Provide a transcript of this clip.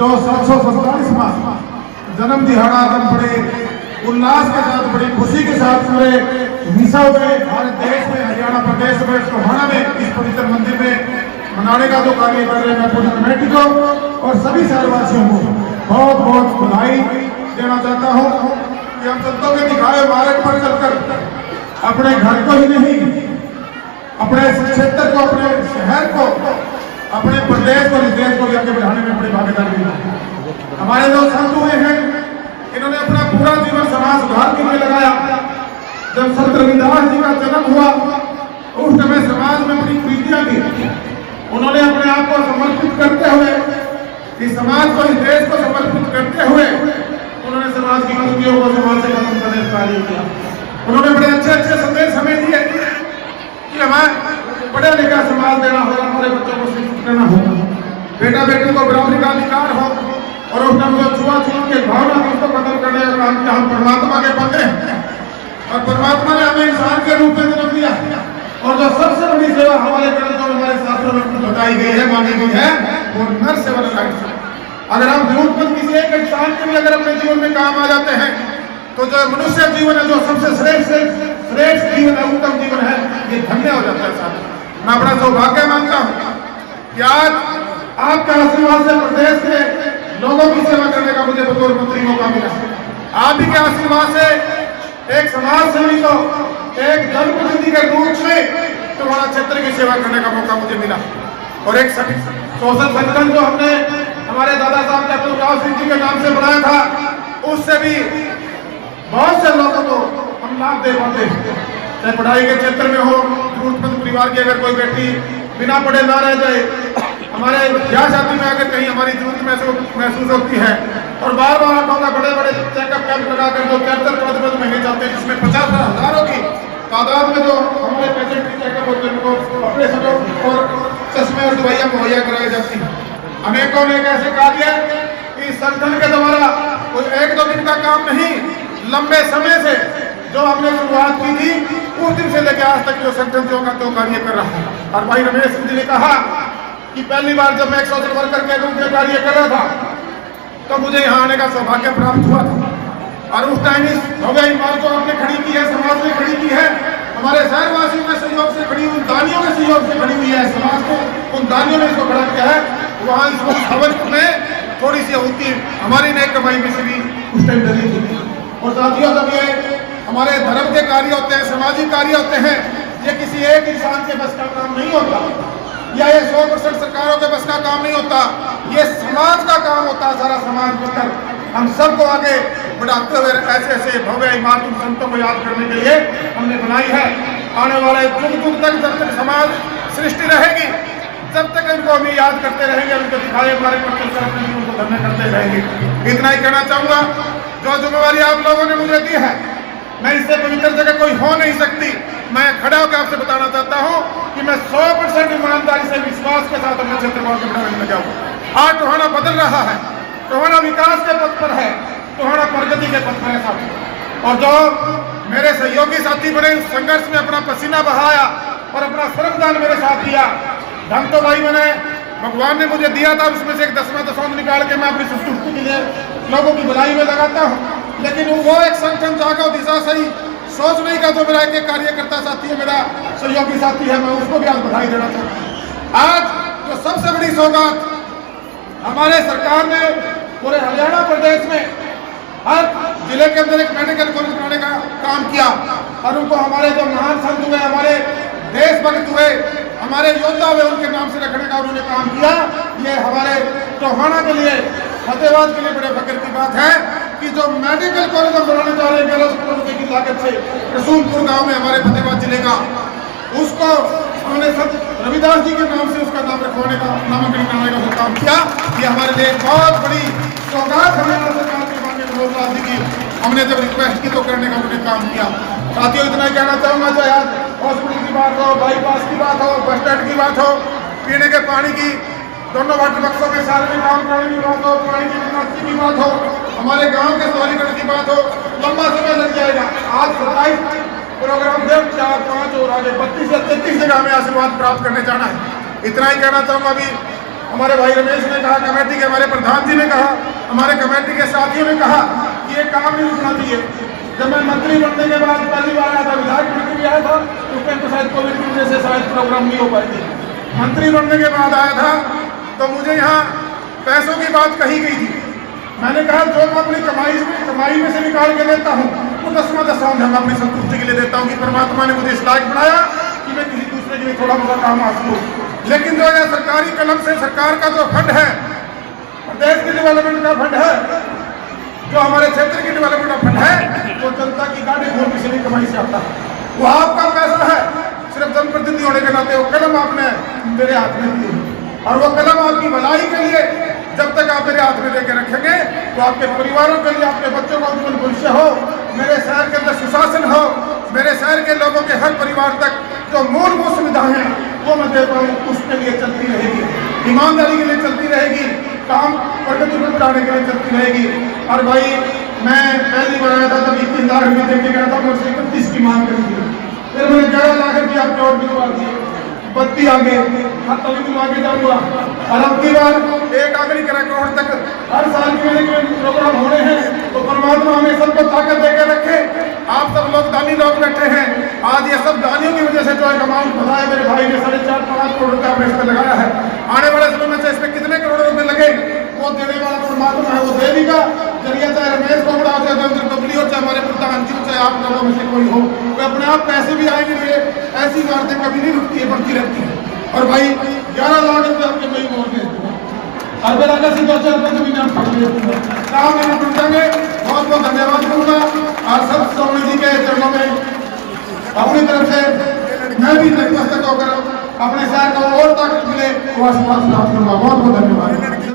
जो 747वां जन्म दिहाड़ा एकदम बड़े उल्लास के साथ, बड़ी खुशी के साथ पूरे मिसा हुए भारत देश में, हरियाणा प्रदेश में, टोहाना में इस पवित्र मंदिर में मनाने का जो कार्य कर रहे हैं, मैं पूरी कमेटी को और सभी शहरवासियों को बहुत बहुत बधाई देना चाहता हूँ कि हम संतों के दिखाए मार्ग पर चलकर अपने घर को ही नहीं, अपने क्षेत्र को, अपने शहर को, अपने प्रदेश को, देश को भी आगे बढ़ाने में बड़ी भागीदारी दी। हमारे जो संत हुए हैं, इन्होंने अपना पूरा जीवन समाज सुधार के लिए लगाया। जब संत रविदास जी का जन्म हुआ उस समय समाज में बड़ी प्रीतियां थी। उन्होंने अपने आप को समर्पित करते हुए, इस समाज को, इस देश को समर्पित करते हुए उन्होंने समाज की कुरीतियों को समाज से खत्म करने का कार्य किया। उन्होंने बड़े अच्छे अच्छे संदेश हमें दिए कि हमें पढ़ा लिखा समाज देना होगा, हमारे बच्चों को शिक्षित करना होगा, बेटा बेटी को बराबरी का अधिकार हो और उस टाइम छुआछूत के भावना को खत्म करने का काम किया। हम परमात्मा के बंदे हैं और परमात्मा ने हमें इंसान के रूप में जन्म दिया और जो सबसे बड़ी सेवा हमारे ग्रंथों में, हमारे शास्त्रों में बताई गई है, मानी गई है, वो नर सेवा है। अगर हम जरूरतमंद किसी एक इंसान के भी अगर अपने जीवन में काम आ जाते हैं तो जो मनुष्य जीवन है, जो सबसे श्रेष्ठ जीवन है, उत्तम जीवन है, ये धन्य हो जाता है। साथ मैं अपना सौभाग्य मानता हूँ कि आज आपके आशीर्वाद से प्रदेश के लोगों की सेवा करने का मुझे बतौर मंत्री मौका मिला। आप ही के आशीर्वाद से एक समाज सेवी को, एक जनप्रतिनिधि के रूप में टोहाना क्षेत्र की सेवा करने का मौका मुझे मिला और एक सोशल संगठन जो हमने हमारे दादा साहब कैप्टन सिंह जी के नाम से बनाया था, उससे भी बहुत से लोगों को हम लाभ दे पाते हैं। चाहे पढ़ाई के क्षेत्र में हो, जरूरतमंद परिवार की अगर कोई बेटी बिना पढ़े ना रह जाए, हमारे ब्याह शादी में अगर कहीं हमारी जरूरत महसूस होती है और बार बार हम लोग बड़े बड़े चेकअप कैंप लगाकर जो 73 महीने चलते हैं, जिसमें 50,000 की तादाद में जो हमारे पेशेंट की चेकअप होते हैं, उनको ऑपरेशन और चश्मे और दवाइयाँ मुहैया कराई जाती हैं। अनेकों ने कैसे कार्य इस संगठन के द्वारा कोई एक दो दिन का काम नहीं, लंबे समय से जो हमने शुरुआत की थी उस दिन से लेकर आज तक जो संगठन जो कार्य कर रहा है। और भाई रमेश सिंह जी ने कहा कि पहली बार जब मैं एक सोशल वर्कर के रूप में कार्य कर रहा था तो मुझे यहाँ आने का सौभाग्य प्राप्त हुआ था और उस टाइम इस भव्य इमारत को आपने खड़ी की है, समाज ने खड़ी की है, हमारे शहरवासियों के सहयोग से खड़ी, उन दानियों के सहयोग से खड़ी हुई है, समाज को उन दानियों ने इसको खड़ा किया है। वहाँ इसको भवन में थोड़ी सी होती हमारी नई कमाई में से भी उस टाइम डली थी। और साथियों, जब ये हमारे धर्म के कार्य होते हैं, सामाजिक कार्य होते हैं, ये किसी एक इंसान के बस का काम नहीं होता या ये 100% सरकारों के बस का काम नहीं होता, ये समाज का काम होता है। सारा समाज मिलकर हम सबको आगे बढ़ाते हुए ऐसे ऐसे भव्य इमारत उन संतों को याद करने के लिए हमने बनाई है। आने वाले युग तक जब तक समाज सृष्टि रहेगी, जब तक इनको हम याद करते रहेंगे, उनको दिखाए हमारे पर चलकर अपने जीवन को धन्य करते रहेंगे। इतना ही कहना चाहूँगा, जो जिम्मेवारी आप लोगों ने मुझे दी है, मैं इससे पवित्र जगह कोई हो नहीं सकती। मैं खड़ा होकर आपसे बताना चाहता हूँ कि मैं 100% ईमानदारी से, विश्वास के साथ अपने क्षेत्र को बढ़ाने में लगा हूँ। आज टोहाना बदल रहा है, टोहाना विकास के पथ पर है, टोहाना प्रगति के पथ पर है साथी। और जो मेरे सहयोगी साथी बने, उस संघर्ष में अपना पसीना बहाया और अपना श्रमदान मेरे साथ दिया। धन तो भाई मैंने भगवान ने मुझे दिया था, उसमें से एक 10वां दशम निकाल के मैं अपनी संतुष्टि के लिए लोगों की भलाई में लगाता हूँ। लेकिन वो एक संगठन जागो दिशा सही सोचने का जो मेरा एक कार्यकर्ता साथी है, मेरा सहयोगी साथी है, मैं उसको भी आज बधाई देना चाहता हूँ। आज जो सबसे बड़ी सौगात हमारे सरकार ने पूरे हरियाणा प्रदेश में हर जिले के अंदर एक मेडिकल कॉलेज बनाने का काम किया और उनको हमारे जो महान संत हुए, हमारे देशभक्त हुए, हमारे योद्धा हुए, उनके नाम से रखने का उन्होंने काम किया। ये हमारे टोहाना के लिए, फतेहाबाद के लिए बड़े फक्र की बात है कि जो मेडिकल कॉलेज हम बनाने जा रहे हैं 11 करोड़ रुपए की लागत से रसूलपुर गांव में हमारे फतेहाबाद जिले का, उसको उन्होंने संत रविदास जी के नाम से उसका नाम रखवाने का, नामांकन कराने का काम किया। ये हमारे लिए बहुत बड़ी सौगात हरियाणा सरकार के माननीय मनोहर लाल जी की, हमने जब रिक्वेस्ट की तो करने का उन्होंने काम किया। साथियों, इतना ही कहना चाहूँगा, चाहे आज हॉस्पिटल की बात हो, बाईपास की बात हो, बस स्टैंड की बात हो, पीने के पानी की, दोनों वाटर बक्सों के सार्वजनिक काम कराने की बात हो, पानी की निकासी की बात हो, हमारे गांव के सौरीकरण की बात हो, लंबा समय लग जाएगा। आज 27 प्रोग्राम थे, 4, 5 और आगे 32 या 33 जगह हमें आशीर्वाद प्राप्त करने जाना है। इतना ही कहना चाहूँगा। अभी हमारे भाई रमेश ने कहा, कमेटी के हमारे प्रधान जी ने कहा, हमारे कमेटी के साथियों ने कहा कि ये काम नहीं रुकना चाहिए। जब मैं मंत्री बनने के बाद पहली बार आया था, विधायक मंत्री भी आया था, उस टाइम तो शायद कोविड की वजह से शायद प्रोग्राम नहीं हो पाई थी। मंत्री बनने के बाद आया था तो मुझे यहाँ पैसों की बात कही गई थी। मैंने कहा जो मैं अपनी कमाई में से निकाल के देता हूँ वो 10वां मैं अपनी संतुष्टि के लिए देता हूँ कि परमात्मा ने मुझे इस लायक बनाया कि मैं किसी दूसरे के लिए थोड़ा बहुत काम हासिल हूँ। लेकिन जो है सरकारी कलम से सरकार का जो फंड है, प्रदेश के डेवलपमेंट का फंड है, जो हमारे क्षेत्र की डेवलपमेंट का फंड है, वो जनता की गाड़ी घोर पिछली कमाई से आता है। वो आपका पैसा है, सिर्फ जनप्रतिनिधि होने के नाते वो कलम आपने मेरे हाथ में दी और वो कलम आपकी भलाई के लिए जब तक आप मेरे हाथ में लेके रखेंगे तो आपके परिवारों के लिए, आपके बच्चों का उज्जवल भविष्य हो, मेरे शहर के अंदर सुशासन हो, मेरे शहर के लोगों के हर परिवार तक जो मूलभूत सुविधाएं हैं वो मैं दे पाऊँ, उसके लिए चलती रहेगी, ईमानदारी के लिए चलती रहेगी, काम प्रगति को बढ़ाने के लिए चलती रहेगी। और भाई मैं पहली बार आया था तब 21 लाख रुपये दे के गया था, मुझसे 31 की मांग करी थी, फिर मैंने 11 लाख रुपये आपके और भिजवा दिए, बत्ती आ गई, तभी भी आगे जाऊंगा। और अब की बार 1 करोड़ तक हर साल के मेरे प्रोग्राम होने हैं तो परमात्मा हमें सबको ताकत देकर रखे। आप सब लोग दानी लोग बैठे हैं, आज ये सब दानियों की वजह से जो एक अमाउंट बताया मेरे भाई ने 4.5-5 करोड़ रुपया आपने इस पर लगाया है। आने वाले समय में इसमें कितने करोड़ रुपए लगे वो देने वाला परमात्मा है, वो देगा। जरिए चाहे रमेश बोगड़ा हो, चाहे देवेंद्र डोबली हो, चाहे हमारे प्रधान जी हो, चाहे आप लोगों में से कोई हो, वो अपने आप पैसे भी आएंगे। ऐसी बातें कभी नहीं रुकती है, बढ़ती रहती है। और भाई 11 लाख रुपये आपके भाई मोड़ भेज दूंगा और मेरा कैसे 2-4 रुपये भी नाम पकड़ भेज काम में जुड़ जाएंगे। बहुत बहुत धन्यवाद करूँगा और सब स्वामी जी के चरणों में अपनी तरफ से मैं भी नतमस्तक होकर अपने शहर को और ताकत मिले वो आशीर्वाद प्राप्त करूँगा। बहुत बहुत धन्यवाद।